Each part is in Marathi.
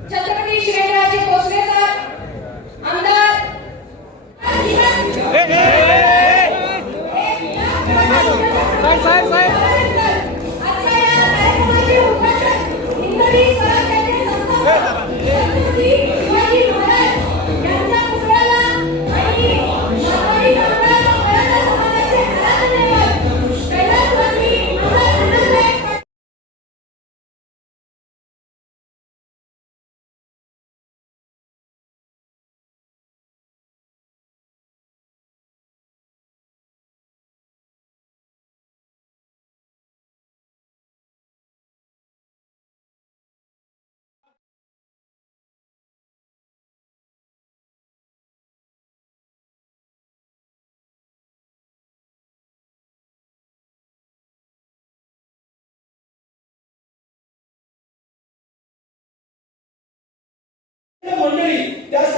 ಚಂದ್ರ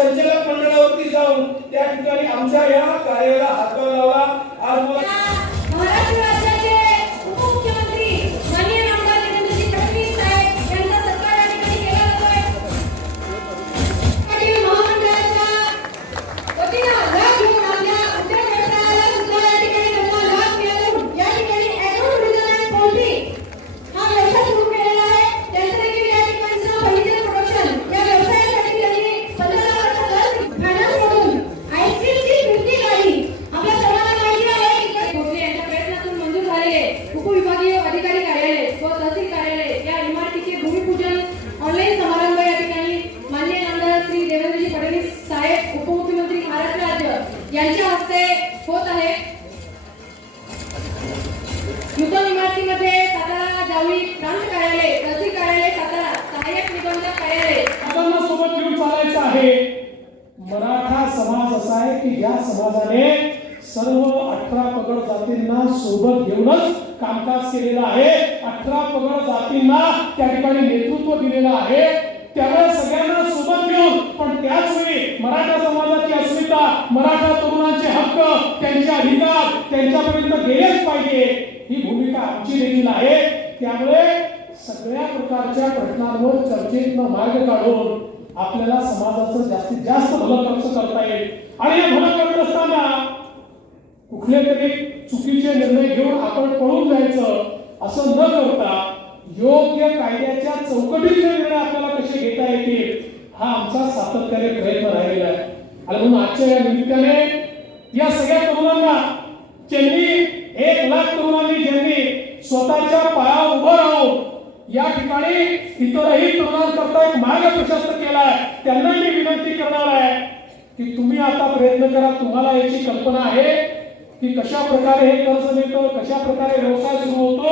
संचालक मंडळावरती जाऊन त्या ठिकाणी आमच्या या कार्याला हातभार लावला आज मंजूर उपविभागीय अधिकारी कार्यालय व तहसील कार्यालय या इमारतीचे भूमिपूजन ऑनलाईन समारंभ या ठिकाणी माननीय आमदार श्री देवेंद्रजी फडणवीस साहेब उपमुख्यमंत्री महाराष्ट्र राज्य यांच्या हस्ते होत आहे. नूतन इमारतीमध्ये सातारा जावळी प्रांत कार्यालय तहसील कार्यालय सातारा सहाय्यक निबंधक कार्यालय. आपण सोबत घेऊन चालायचं आहे. मराठा समाज असा आहे की ज्या समाजाने सर्व अठरा पगड जातींना सोबत घेऊनच कामकाज केलेलं आहे. अठरा पगड जातींना त्या ठिकाणी नेतृत्व दिलेलं आहे. त्यामुळे सगळ्यांना सोबत घेऊन पण त्याच वेळी मराठा समाजाची अस्मिता मराठा तरुणांचे हक्क त्यांचे अधिकार त्यांच्यापर्यंत गेलेच पाहिजे. ही भूमिका आमची देखील आहे. त्यामुळे सगळ्या प्रकारच्या प्रश्नांवर चर्चेतनं मार्ग काढून आपल्याला समाजाचं जास्तीत जास्त भलं कक्ष करता येईल. आणि हे भलं करत असताना कुठले तरी चुकीचे निर्णय घेऊन आपण पळून जायचं असं न करता योग्य कायद्याच्या चौकटीचे निर्णय आपल्याला कसे घेता येतील हा आमचा सातत्याने प्रयत्न राहिलेला आहे. आणि म्हणून आजच्या या निमित्ताने या सगळ्या तरुणांना ज्यांनी एक लाख तरुणांनी ज्यांनी स्वतःच्या पायावर उभं राहून या ठिकाणी इतरही तरुणांकरता एक मार्ग प्रशस्त केलाय त्यांना मी विनंती करणार आहे की तुम्ही आता प्रयत्न करा तुम्हाला याची कल्पना आहे. की कशा प्रकारे हे कर्ज मिळतं कशा प्रकारे व्यवसाय सुरू होतो?